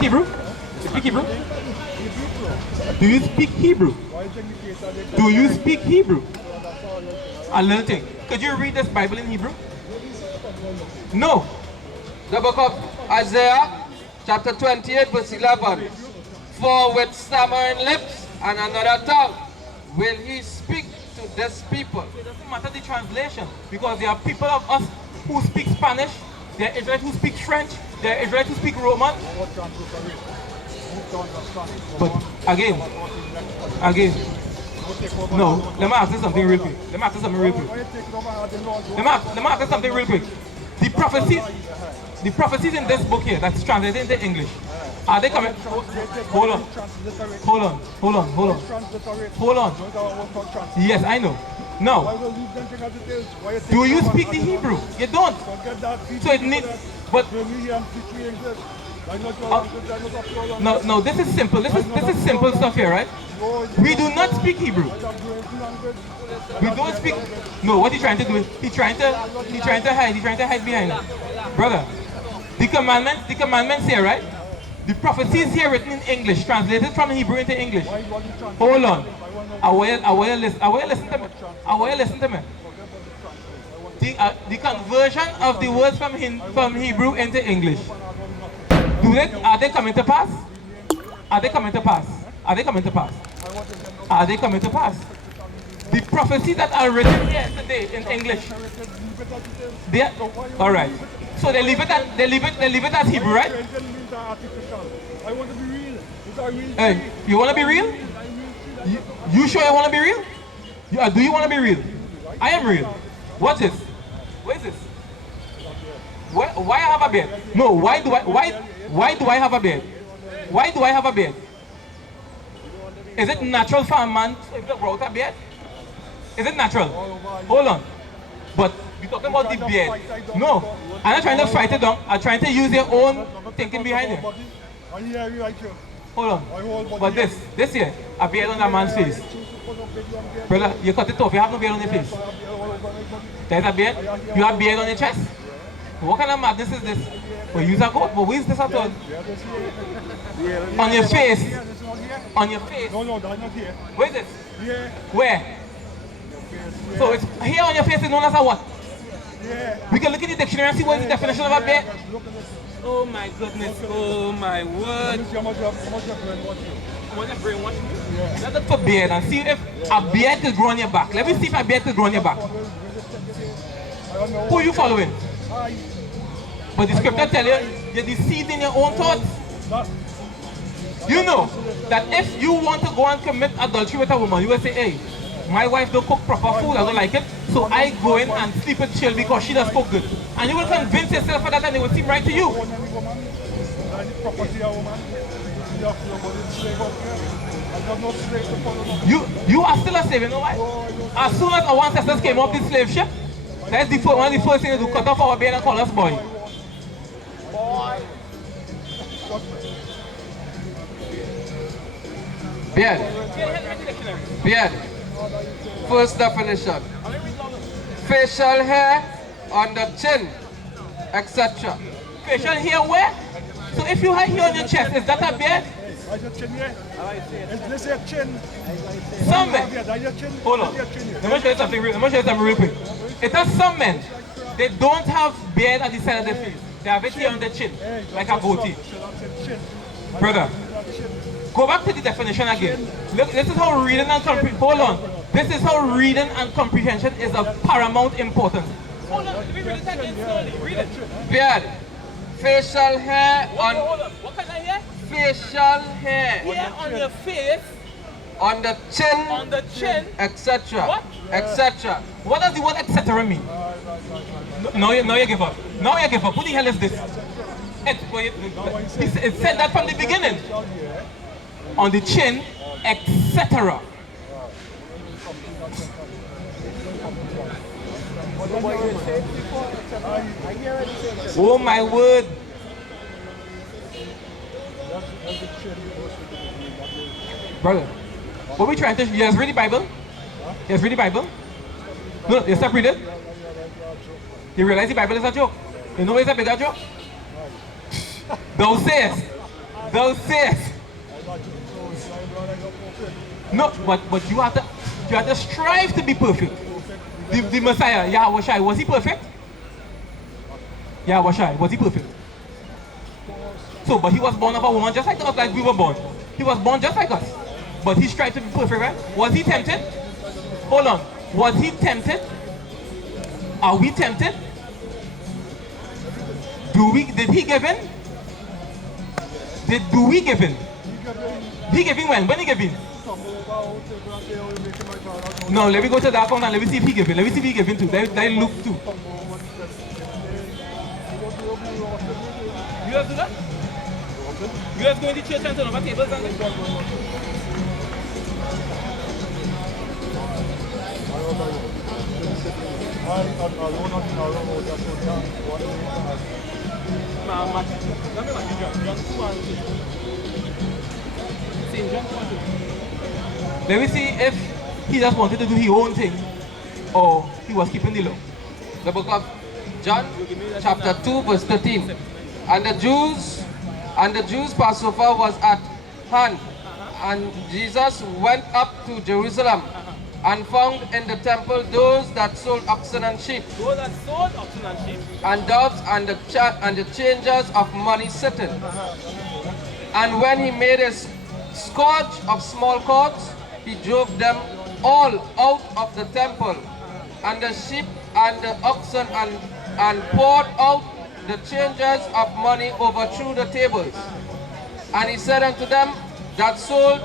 Hebrew? You speak Hebrew? Do you speak Hebrew? Do you speak Hebrew? A little thing. Could you read this Bible in Hebrew? No. The book of Isaiah, chapter 28, verse 11. For with stammering lips and another tongue will he speak to this people. It doesn't matter the translation, because there are people of us who speak Spanish, there are Israelites who speak French, there are Israelites who speak Roman. But again, no, let me ask you something real quick. Let me ask you something real quick. The prophecies in this book here that's translated into English, are they coming? Hold on. Yes, I know. No. Do you speak the Hebrew? You don't. So it needs, but no, this is simple. This is simple stuff here, right? We do not speak Hebrew. We don't speak. No, what he's trying to do is he's trying to hide behind it. Brother, the commandments here, right? The prophecies here written in English, translated from Hebrew into English. Hold on. I will listen to me. The conversion of the words from Hebrew into English. Are they coming to pass? Are they coming to pass? The prophecies that are written here today in English, they are, all right. So they leave it as Hebrew, right? I want to be real. Hey, you want to be real? You sure you want to be real? Do you want to be real? I am real. What's this? What is this? Why I have a beard? No, why do I have a beard? Why do I have a beard? Is it natural for a man to grow out a beard? Is it natural? Hold on. But we're talking about the beard. No, I'm not trying to fight it down. I'm trying to use your own thinking behind it. Hold on. But this here, a beard on a man's face. Brother, you cut it off. You have no beard on your face. There's a beard? You have beard on your chest? What kind of madness is this? Well, use a goat, but where is this at all? On your face. On your face. No, that's not here. Where is it? Here. Where? So it's here on your face is known as a what? Yeah. We can look in the dictionary and see what is the definition of a beard. Oh my goodness. Oh my word. How much your brainwash you? Let's look for beard and see if a beard could grow on your back. Let me see if a beard could grow on your back. Who are you following? But the scripture tells you you're deceived in your own thoughts. You know that if you want to go and commit adultery with a woman, you will say, hey, my wife don't cook proper food, I don't like it, so I go in and sleep with chill because she does cook good. And you will convince yourself of that and it will seem right to you. You are still a slave, you know why? As soon as our ancestors came off this slave ship, that's one of the first things to cut off our beard and call us boy. Beard. Beard. First definition. Facial hair on the chin, etc. Facial hair where? So if you have hair on your chest, is that a beard? Let's say a chin. Some men. Hold on. Let me show you something real quick. It has some men. They don't have beard at the side of their face. They have it here on their chin, like a goatee. Brother, go back to the definition again. Look, this is how reading and comprehension. Hold on. This is how reading and comprehension is of paramount importance. Hold on. Let me read it again slowly. Read it. Beard. Facial hair on. Hold on. What kind of hair? Facial hair. Hair on your face. On the chin, etc. What? Etc. What does the word etc. mean? No, you give up. Now you give up. What the hell is this? It said that from the beginning. On the chin, etc. Oh my word. Brother, what are we trying to... You guys read the Bible? You guys read the Bible? No, you stop reading? You realize the Bible is a joke? You know it's a bigger joke? Thou sayest. Thou sayest. No, but you have to strive to be perfect. The Messiah, Yahawashi, was he perfect? Yahawashi, was he perfect? So, but he was born of a woman just like us, like we were born. He was born just like us. But he strived to be perfect, right? Was he tempted? Hold on. Was he tempted? Are we tempted? Did he give in? Do we give in? He gave in when? When he gave in? No, let me go to that account and let me see if he gave in. Let me see if he gave in too. Let me look too. You guys do that? You guys go into church and turn over tables and let me see if he just wanted to do his own thing or he was keeping the law. The book of John, chapter 2, verse 13. And the Jews' Passover was at hand, and Jesus went up to Jerusalem and found in the temple those that sold oxen and sheep, and doves, and the changers of money sitting. And when he made a scourge of small cords, he drove them all out of the temple, and the sheep and the oxen, and poured out the changers of money overthrew the tables. And he said unto them that sold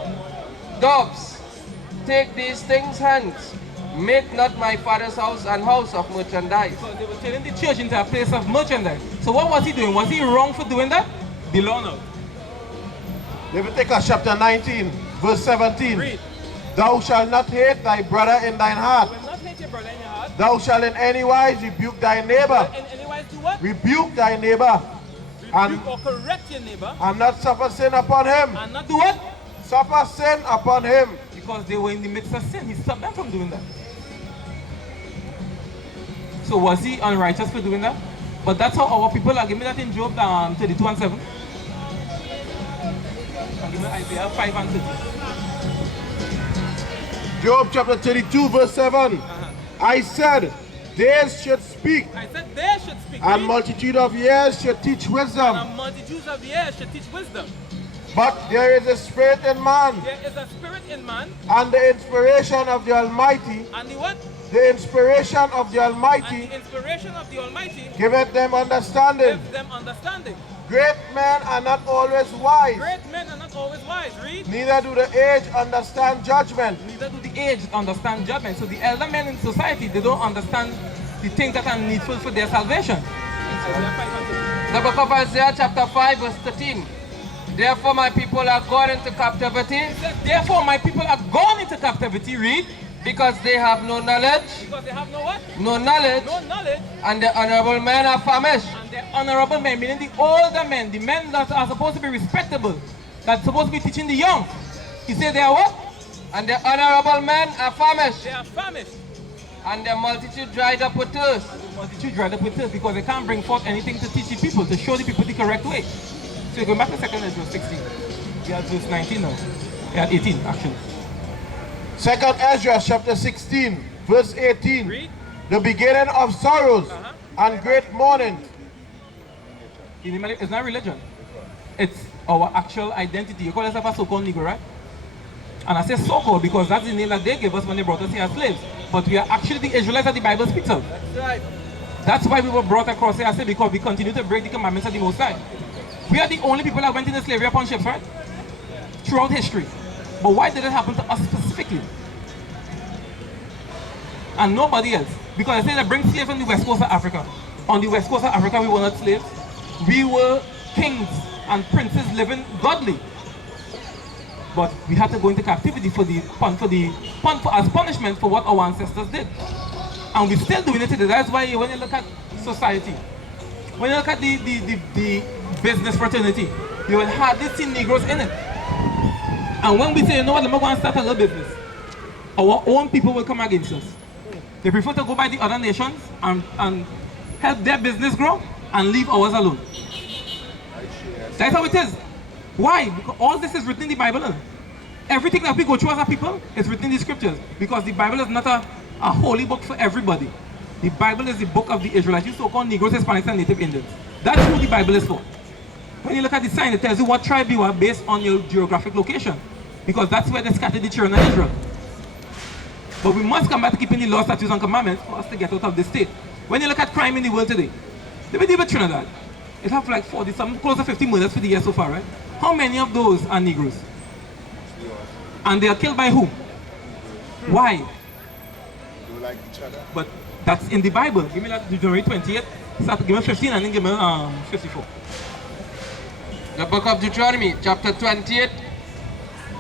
doves, take these things hence, make not my father's house an house of merchandise. Because they were turning the church into a place of merchandise. So what was he doing? Was he wrong for doing that? The law now. Leviticus chapter 19, verse 17. Read. Thou shalt not hate thy brother in thine heart. You will not hate your brother in your heart. Thou shalt in any wise rebuke thy neighbor. In any wise do what? Rebuke thy neighbor. Rebuke or correct your neighbor. And not suffer sin upon him. And not do what? Suffer sin upon him. Because they were in the midst of sin. He stopped them from doing that. So was he unrighteous for doing that? But that's how our people are. Give me that in Job 32 and 7. And give me Isaiah 5 and 30. Job chapter 32 verse 7. I said, they should speak. I said they should speak. And multitude of years should teach wisdom. And a multitude of years should teach wisdom. But there is a spirit in man. There is a spirit in man. And the inspiration of the Almighty. And the what? The inspiration of the Almighty. And the inspiration of the Almighty. Giveth them understanding. Gives them understanding. Great men are not always wise. Great men are not always wise. Read. Neither do the aged understand judgment. Neither do the aged understand judgment. So the elder men in society, they don't understand the things that are needful for their salvation. The book of Isaiah chapter 5 verse 13. Therefore my people are gone into captivity. Therefore my people are gone into captivity. Read. Because they have no knowledge. Because they have no what? No knowledge. No knowledge. And the honorable men are famished. And the honorable men, meaning the older men, the men that are supposed to be respectable, that's supposed to be teaching the young. He said they are what? And the honorable men are famished. They are famished. And the multitude dried up with thirst. The multitude dried up with thirst because they can't bring forth anything to teach the people, to show the people the correct way. So you go back to 2 Ezra 16. We are verse 19 now. We are 18 actually. 2 Ezra chapter 16 verse 18. Read. The beginning of sorrows and great mourning. It's not religion. It's our actual identity. You call yourself a so-called Negro, right? And I say so-called because that's the name that they gave us when they brought us here as slaves. But we are actually the Israelites that the Bible speaks of. That's right. That's why we were brought across here, I say, because we continue to break the commandments of the Most High. We are the only people that went into slavery upon ships, right? Throughout history. But why did it happen to us specifically? And nobody else. Because I say they bring slaves on the west coast of Africa. On the west coast of Africa, we were not slaves. We were kings and princes living godly. But we had to go into captivity as punishment for what our ancestors did. And we're still doing it today. That's why when you look at society, when you look at the business fraternity, you will hardly see Negroes in it. And when we say, you know what, I'm going to start a little business, our own people will come against us. They prefer to go by the other nations and help their business grow and leave ours alone. That's how it is. Why? Because all this is written in the Bible. Everything that we go through as a people is written in the scriptures. Because the Bible is not a holy book for everybody. The Bible is the book of the Israelites, you so-called Negroes, Hispanics, and Native Indians. That's who the Bible is for. When you look at the sign, it tells you what tribe you are based on your geographic location. Because that's where they scattered the children of Israel. But we must come back to keeping the laws, statutes, and commandments for us to get out of this state. When you look at crime in the world today, let me deal with Trinidad. It have like 40, some close to 50 murders for the year so far, right? How many of those are Negroes? And they are killed by whom? Why? They like each other. But that's in the Bible. Give me that Deuteronomy 28, give me 15 and then give me 54. The book of Deuteronomy, chapter 28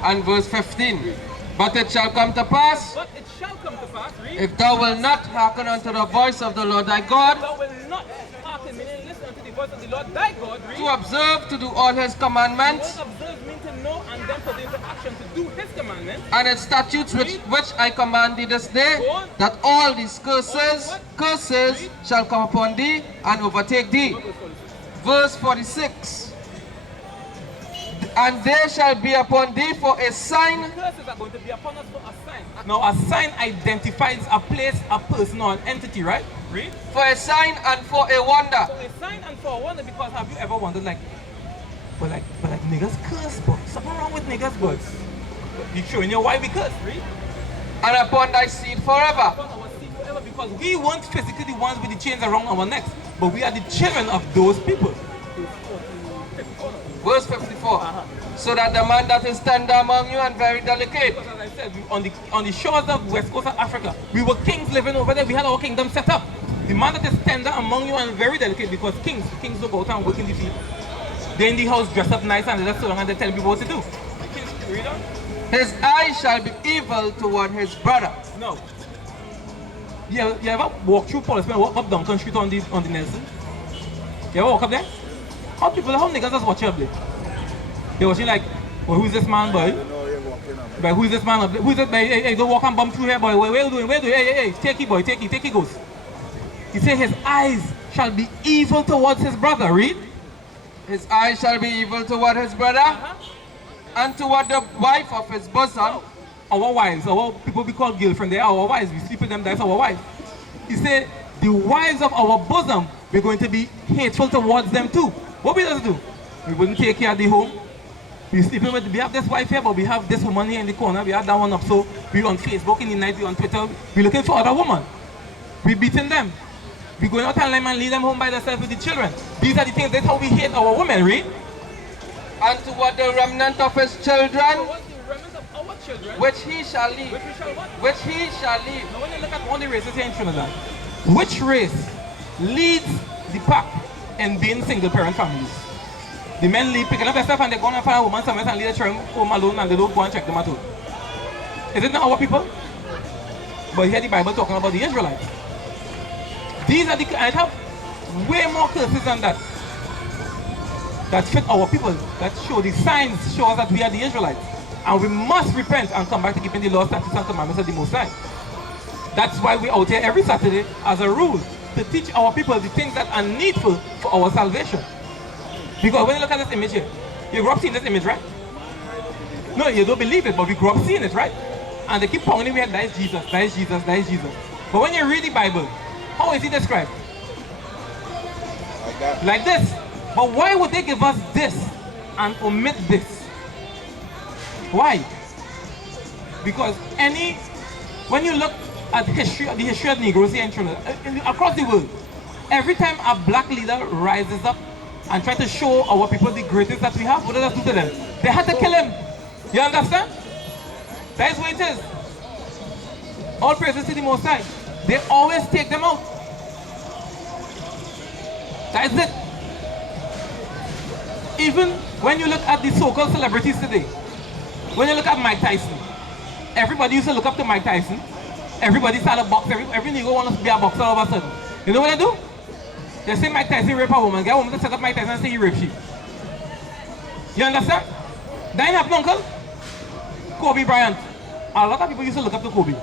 and verse 15. But it shall come to pass, But it shall come to pass, read, if thou wilt not hearken unto the voice of the Lord thy God, thou wilt not hearken, meaning listen unto the voice of the Lord thy God, read, to observe to do all his commandments word observe mean to know and then put into action to do his commandments. and its statutes which I command thee this day, that all these curses shall come upon thee and overtake thee. Verse 46. And they shall be upon thee for a sign. Curses are going to be upon us for a sign. Now a sign identifies a place, a person, or an entity, right? Read. For a sign and for a wonder. So a sign and for a wonder, because have you ever wondered but niggas curse, but something wrong with niggas, but you showing you why we curse, read? And upon thy seed forever. Upon our seed forever, because we weren't physically the ones with the chains around our necks, but we are the children of those people. Verse 54. So that the man that is tender among you and very delicate. Because as I said, on the shores of west coast of Africa, we were kings living over there. We had our kingdom set up. The man that is tender among you and very delicate, because kings don't go out and work in the field. They're in the house dressed up nice and they just so long and they tell people what to do. Kings, read on. His eye shall be evil toward his brother. No. You ever walk through policemen, walk up Duncan Street on the Nelson? You ever walk up there? How niggas just watch you up there? They're watching like, well, who's this man, boy? But who's this man up there? Who's this boy? Hey, don't walk and bump through here, boy. Where you doing? Hey, take it, boy, take it goes. He said his eyes shall be evil towards his brother, read? His eye shall be evil toward his brother, and toward the wife of his bosom. Our wives, our people we call girlfriend, they are our wives. We sleep with them, that's our wives. He said, the wives of our bosom, we're going to be hateful towards them too. What we just do? We wouldn't take care of the home. We sleeping with, we have this wife here, but we have this woman here in the corner. We have that one up, so we on Facebook in the night, we on Twitter. We looking for other woman. We beating them. We going out and them and leave them home by themselves with the children. These are the things, that's how we hate our women, read? And toward the remnant of his children, What's the remnant of our children? which he shall leave. Which we shall what? Which he shall leave. Now when you look at one of the races here in Trinidad, which race leads the pack in being single parent families? The men leave picking up their stuff and they go and find a woman somewhere and leave their children home alone and they don't go and check them at all. Is it not our people? But here the Bible talking about the Israelites. These are the, I have way more curses than that. That fit our people, that show the signs, show us that we are the Israelites. And we must repent and come back to keeping the law, statutes, and commandments of the Most High. That's why we're out here every Saturday as a rule, to teach our people the things that are needful for our salvation. Because when you look at this image here, you grew up seeing this image, right? No, you don't believe it, but we grew up seeing it, right? And they keep pounding me, that is Jesus, that is Jesus, that is Jesus. But when you read the Bible, how is he described? Like that. Like this. But why would they give us this and omit this? Why? Because when you look at the history of Negroes here in Trinidad, across the world, every time a black leader rises up and tries to show our people the greatness that we have, what does that do to them? They had to kill him. You understand? That is what it is. All praises to the Most High. They always take them out. That is it. Even when you look at the so-called celebrities today, when you look at Mike Tyson, everybody used to look up to Mike Tyson. Everybody started box. Every nigga wants to be a boxer all of a sudden. You know what they do? They say Mike Tyson rape a woman. Get a woman to set up Mike Tyson and say he raped she. You understand? That ain't happen, uncle. Kobe Bryant. A lot of people used to look up to Kobe.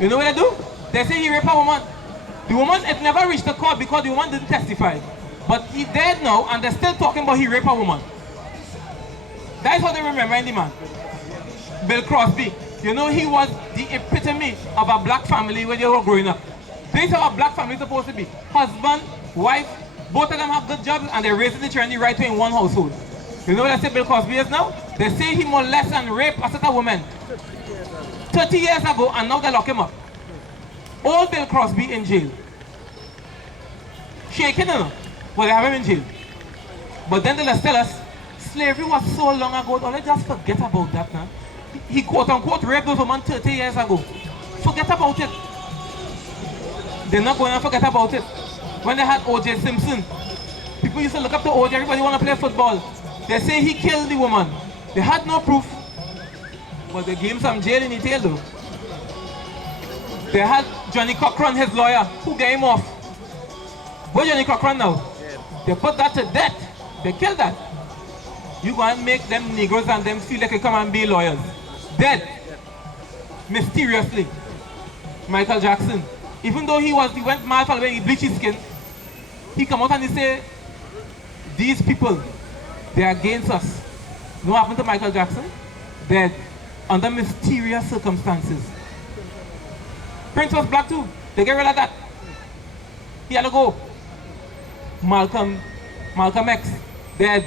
You know what they do? They say he raped a woman. The woman, it never reached the court because the woman didn't testify. But he dead now and they're still talking about he raped a woman. That's how they remember the man. Bill Crosby. You know, he was the epitome of a black family when they were growing up. This is how a black family is supposed to be. Husband, wife, both of them have good jobs and they're raising the children the right way in one household. You know what they say Bill Crosby is now? They say he molested and raped a certain woman 30 years ago and now they lock him up. Old Bill Crosby in jail. Shaking, you know, but they have him in jail. But then they just tell us, slavery was so long ago, don't let's just forget about that now. He quote unquote raped those women 30 years ago. Forget about it. They're not going to forget about it. When they had O.J. Simpson, people used to look up to O.J., everybody want to play football. They say he killed the woman. They had no proof, but they gave him some jail in the tail though. They had Johnny Cochran, his lawyer, who gave him off. Where's Johnny Cochran now? They put that to death. They killed that. You go and make them Negroes and them feel like they come and be lawyers. Dead. Mysteriously. Michael Jackson. Even though he went mad for the way he bleached his skin, he come out and he say, these people, they are against us. You know what happened to Michael Jackson? Dead. Under mysterious circumstances. Prince was black too. They get rid of that. He had to go. Malcolm X, dead.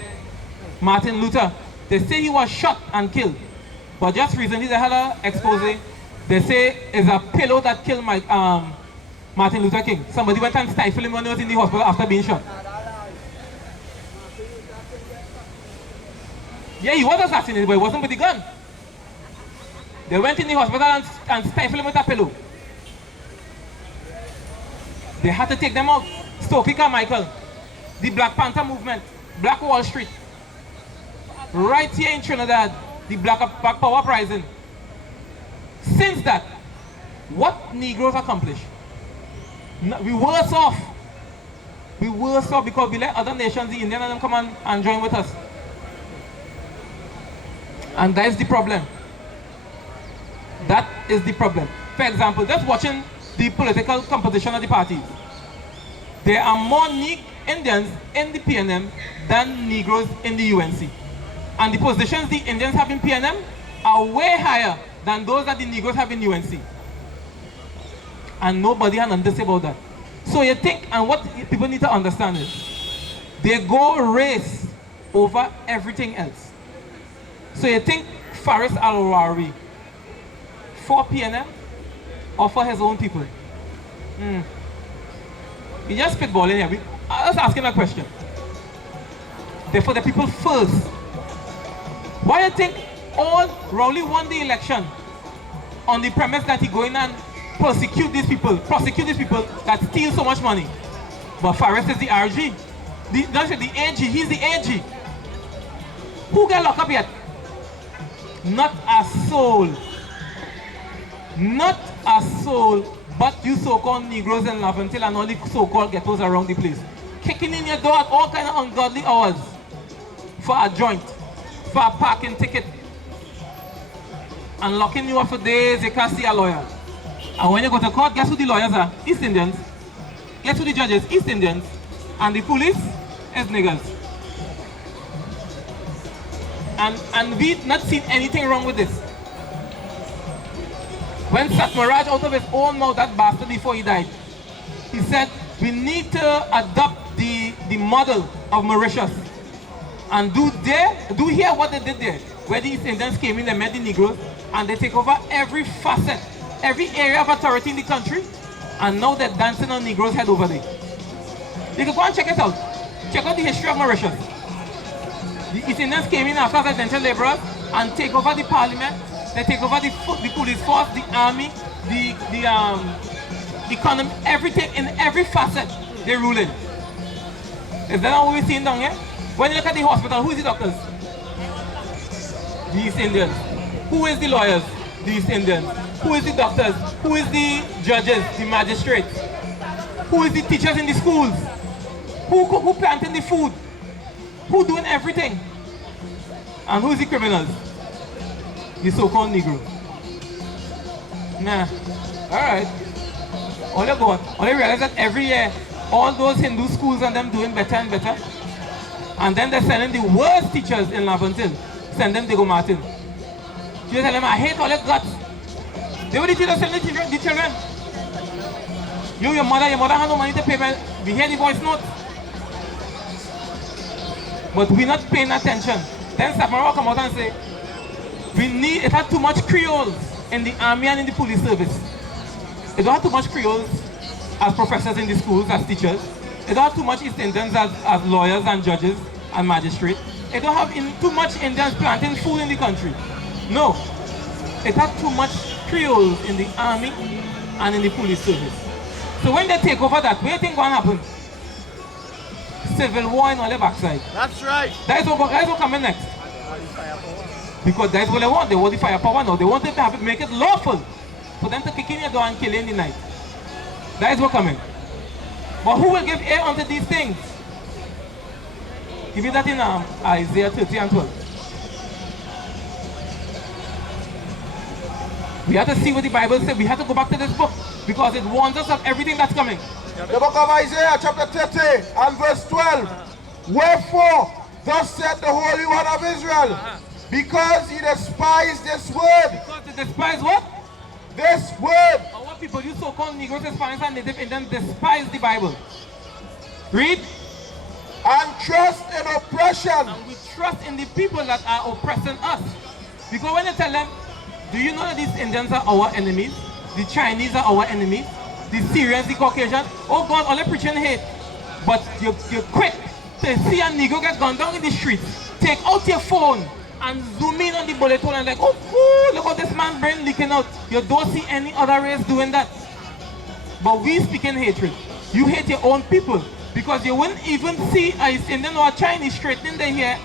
Martin Luther, they say he was shot and killed. But just recently they had an expose. They say it's a pillow that killed Martin Luther King. Somebody went and stifled him when he was in the hospital after being shot. Yeah, he was assassinated, but it wasn't with the gun. They went in the hospital and stifled him with a pillow. They had to take them out. Stokely Carmichael, the Black Panther movement, Black Wall Street. Right here in Trinidad, the Black Power Uprising. Since that, what Negroes accomplish? We worse off. We worse off because we let other nations, the Indian and them come and join with us. And that is the problem. That is the problem. For example, just watching the political composition of the parties. There are more Indians in the PNM than Negroes in the UNC. And the positions the Indians have in PNM are way higher than those that the Negroes have in UNC. And nobody has nothing to say about that. So you think, and what people need to understand is, they go race over everything else. So you think Faris Al-Rawi for PNM or for his own people? We just spitballing here. I was asking a question. They're for the people first. Why do you think all Rowley won the election on the premise that he go in and prosecute these people that steal so much money? But Faris is the RG. The AG, he's the AG. Who got locked up yet? Not a soul. Not a soul. But you so-called Negroes in Laventille and all the so-called ghettos around the place. Kicking in your door at all kind of ungodly hours for a joint, for a parking ticket. And locking you up for days, you can't see a lawyer. And when you go to court, guess who the lawyers are? East Indians. Guess who the judges? East Indians. And the police is niggers. And we've not seen anything wrong with this. When Satmaraj out of his own mouth, that bastard before he died, he said, we need to adopt the model of Mauritius and do here what they did there, where the East Indians came in, they met the Negroes, and they take over every facet, every area of authority in the country, and now they're dancing on Negroes' head over there. You can go and check it out. Check out the history of Mauritius. The East Indians came in after residential laborers and take over the parliament. They take over the police force, the army, the economy, everything in every facet they rule in. Is that not what we're seeing down here? When you look at the hospital, who is the doctors? The East Indians. Who is the lawyers? The East Indians. Who is the doctors? Who is the judges, the magistrates? Who is the teachers in the schools? Who planting the food? Who doing everything? And who is the criminals? The so-called Negro. Nah. Alright. All you realize that every year, all those Hindu schools and them doing better and better. And then they're sending the worst teachers in Laventille. send them to go Martin. Jesus tell them, I hate all your guts. They were the teachers telling the children. Your mother had no money to pay, man. We hear the voice notes. But we're not paying attention. Then Sapmara come out and say, it had too much Creoles in the army and in the police service. It don't have too much Creoles as professors in the schools, as teachers. It don't have too much East Indians as lawyers and judges and magistrates. It don't have too much Indians planting food in the country. No. It had too much Creoles in the army and in the police service. So when they take over that, what do you think will happen? Civil war in all the backside. That's right. That's what coming next. Because that's what they want. They want the firepower now. They want to make it lawful for them to kick in your door and kill you in the night. That is what coming. But who will give ear unto these things? Give me that in Isaiah 30 and 12. We have to see what the Bible says. We have to go back to this book because it warns us of everything that's coming. The book of Isaiah chapter 30 and verse 12. Wherefore, thus said the Holy One of Israel, because he despised this word. Because they despise what? This word. Our people, you so-called Negroes, Hispanics, and Native Indians despise the Bible. Read. And trust in oppression. And we trust in the people that are oppressing us. Because when you tell them, do you know that these Indians are our enemies? The Chinese are our enemies? The Syrians, the Caucasians? Oh God, all they preaching hate. But you're quick to see a Negro get gunned down in the street. Take out your phone and zoom in on the bullet hole and like, oh, look how this man's brain leaking out. You don't see any other race doing that. But we speak in hatred. You hate your own people because you wouldn't even see a East Indian or a Chinese straightening their hair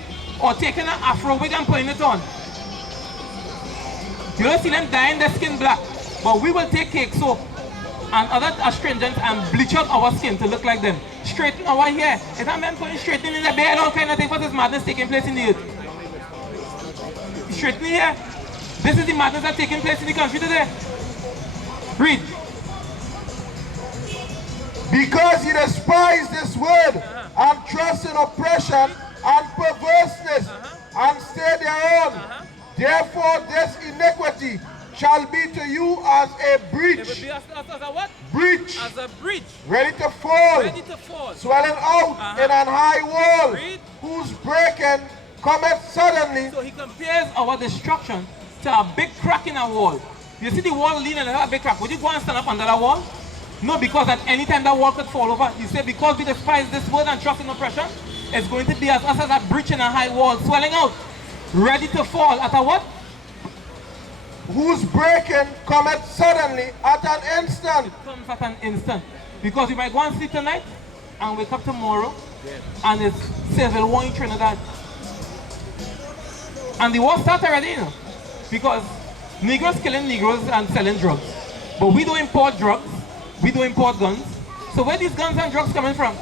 or taking an Afro wig and putting it on. You don't see them dyeing their skin black. But we will take cake soap and other astringents and bleach out our skin to look like them. Straighten our hair. It's not men putting straightening in the beard, all kind of thing for this madness taking place in the earth. Straightening here. This is the madness that's taking place in the country today. Read. Because he despised this word and trust in oppression and perverseness and stay thereon. Therefore this iniquity shall be to you as a breach. It will be as a what? Breach. As a breach. Ready to fall. Ready to fall. Swelling out in an high wall. Read. Whose breaking cometh suddenly. So he compares our destruction to a big crack in a wall. You see the wall leaning and a big crack. Would you go and stand up under that wall? No, because at any time that wall could fall over. He said because we despise this word and trust in oppression, it's going to be as us as a breach in a high wall, swelling out, ready to fall at a what? Whose breaking cometh suddenly at an instant. It comes at an instant. Because you might go and sleep tonight and wake up tomorrow and it's civil war in Trinidad. And the war started already, you know, because Negroes killing Negroes and selling drugs. But we don't import drugs, we don't import guns. So where these guns and drugs coming from?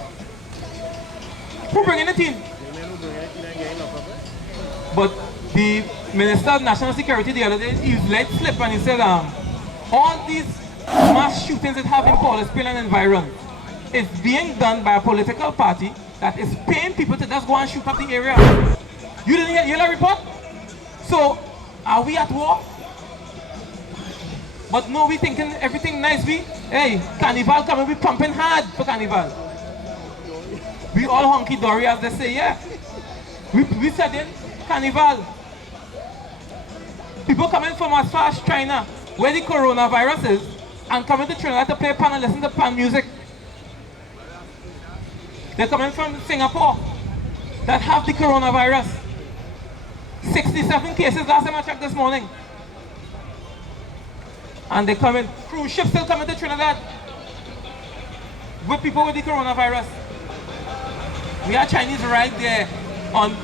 Who bringing it in? But the Minister of National Security the other day, he let slip and he said, all these mass shootings that have in Port-au-Prince and environ is being done by a political party that is paying people to just go and shoot up the area. You didn't hear that report? So, are we at war? But no, we thinking everything nice. Hey, Carnival coming, we pumping hard for Carnival. We all hunky-dory as they say, yeah. We said in Carnival. People coming from as far as China, where the coronavirus is, and coming to Trinidad to play pan and listen to pan music. They're coming from Singapore that have the coronavirus. 67 cases last time I checked this morning. And they're coming, cruise ships still coming to Trinidad with people with the coronavirus. We have Chinese right there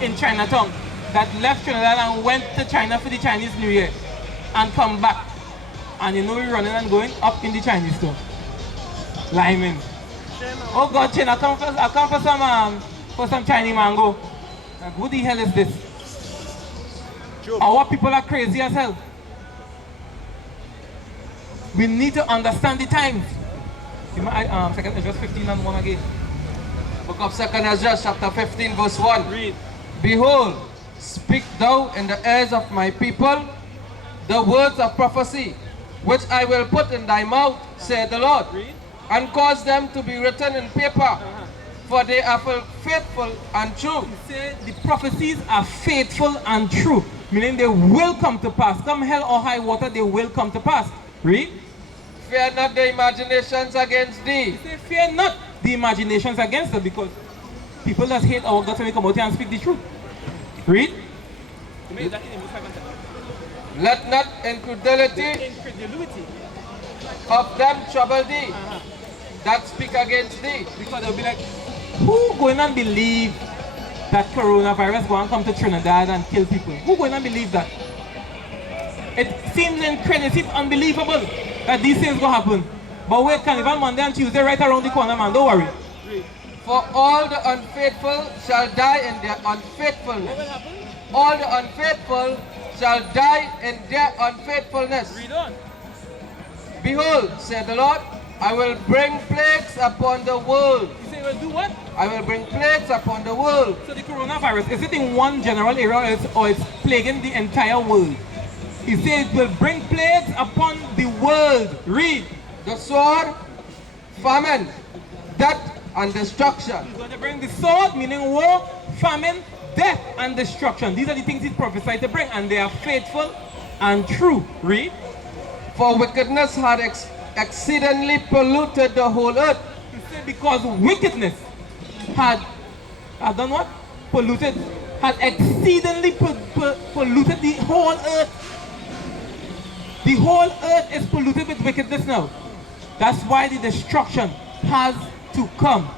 in Chinatown that left Trinidad and went to China for the Chinese New Year and come back. And you know we're running and going up in the Chinese store. Liming. Oh God, China, I come for some Chinese mango. Like, who the hell is this? Our people are crazy as hell. We need to understand the times. Second Ezra 15 and 1 again. Book of 2 Ezra chapter 15 verse 1. Read. Behold, speak thou in the ears of my people the words of prophecy, which I will put in thy mouth, saith the Lord, and cause them to be written in paper, for they are faithful and true. He said the prophecies are faithful and true, meaning they will come to pass. Come hell or high water, they will come to pass. Read. Fear not the imaginations against thee. He said, fear not the imaginations against them, because people that hate our God when we come out here and speak the truth. Read. Let not incredulity of them trouble thee that speak against thee. Because they'll be like, who going and believe that coronavirus going to come to Trinidad and kill people? Who going to believe that? It seems incredible, it seems unbelievable that these things going to happen. But wait, Carnival Monday and Tuesday right around the corner, man, don't worry. For all the unfaithful shall die in their unfaithfulness. All the unfaithful shall die in their unfaithfulness. Read on. Behold, said the Lord, I will bring plagues upon the world. He said, will do what? I will bring plagues upon the world. So the coronavirus, is it in one general area or it's plaguing the entire world? He said it will bring plagues upon the world. Read. The sword, famine, death, and destruction. He's going to bring the sword, meaning war, famine, death, and destruction. These are the things he's prophesied to bring, and they are faithful and true. Read. For wickedness had exceedingly polluted the whole earth. He said because wickedness had done what? Polluted, had exceedingly polluted the whole earth. The whole earth is polluted with wickedness now. That's why the destruction has to come.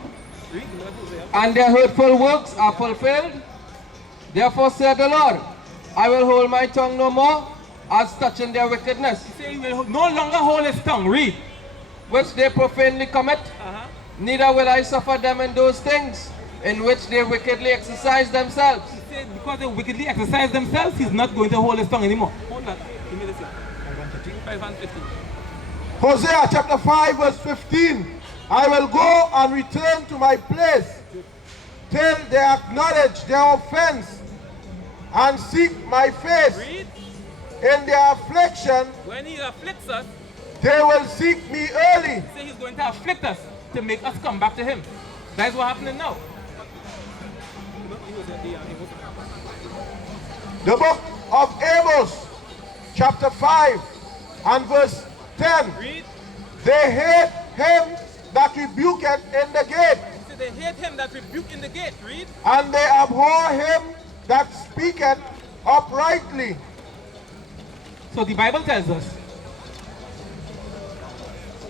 And their hurtful works are fulfilled. Therefore said the Lord, I will hold my tongue no more as touching their wickedness. He said he will no longer hold his tongue. Read. Which they profanely commit. Neither will I suffer them in those things in which they wickedly exercise themselves. He said because they wickedly exercise themselves, he's not going to hold his tongue anymore. Hold that. Give me this here. 5 and 15. Hosea chapter 5 verse 15. I will go and return to my place till they acknowledge their offense and seek my face. Read. In their affliction, When he afflicts us, they will seek me early. he said he's going to afflict us to make us come back to him. That's what's happening now. The book of Amos, chapter 5 and verse 10. Read. They hate him that rebuketh in the gate, He said they hate him that rebuke in the gate. Read. and they abhor him that speaketh uprightly. So the Bible tells us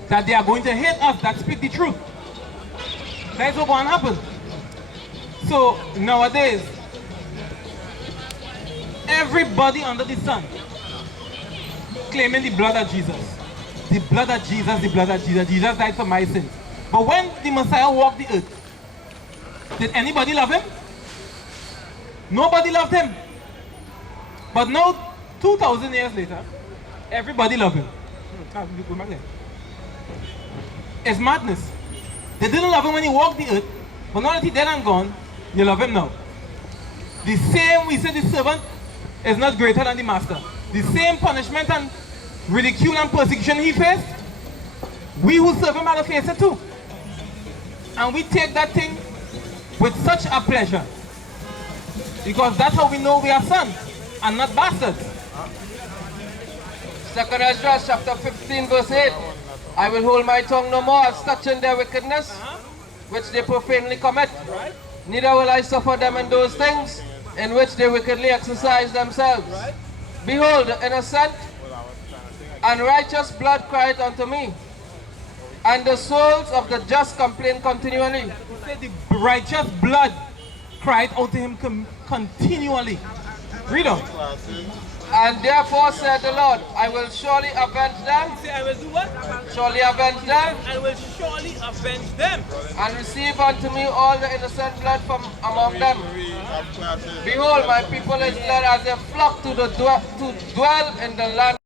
that they are going to hate us that speak the truth. That's what's going to happen. So nowadays, everybody under the sun claiming the blood of Jesus. The blood of Jesus, the blood of Jesus. Jesus died for my sins. But when the Messiah walked the earth, did anybody love him? Nobody loved him. But now, 2,000 years later, everybody loves him. It's madness. They didn't love him when he walked the earth, but now that he's dead and gone, you love him now. The same, we say the servant is not greater than the master. The same punishment and ridicule and persecution he faced, we who serve him had to face it too. And we take that thing with such a pleasure, because that's how we know we are sons and not bastards. 2 Ezra chapter 15 verse 8. I will hold my tongue no more as touching their wickedness, which they profanely commit. Neither will I suffer them in those things in which they wickedly exercise themselves. Behold, the innocent and righteous blood cried unto me, and the souls of the just complain continually. He said the righteous blood cried out to him continually. Read on. And therefore said the Lord, I will surely avenge them. He said, I will do what? Surely avenge them, I will surely avenge them. and receive unto me all the innocent blood from among them. Behold, my people is led as a flock to dwell in the land.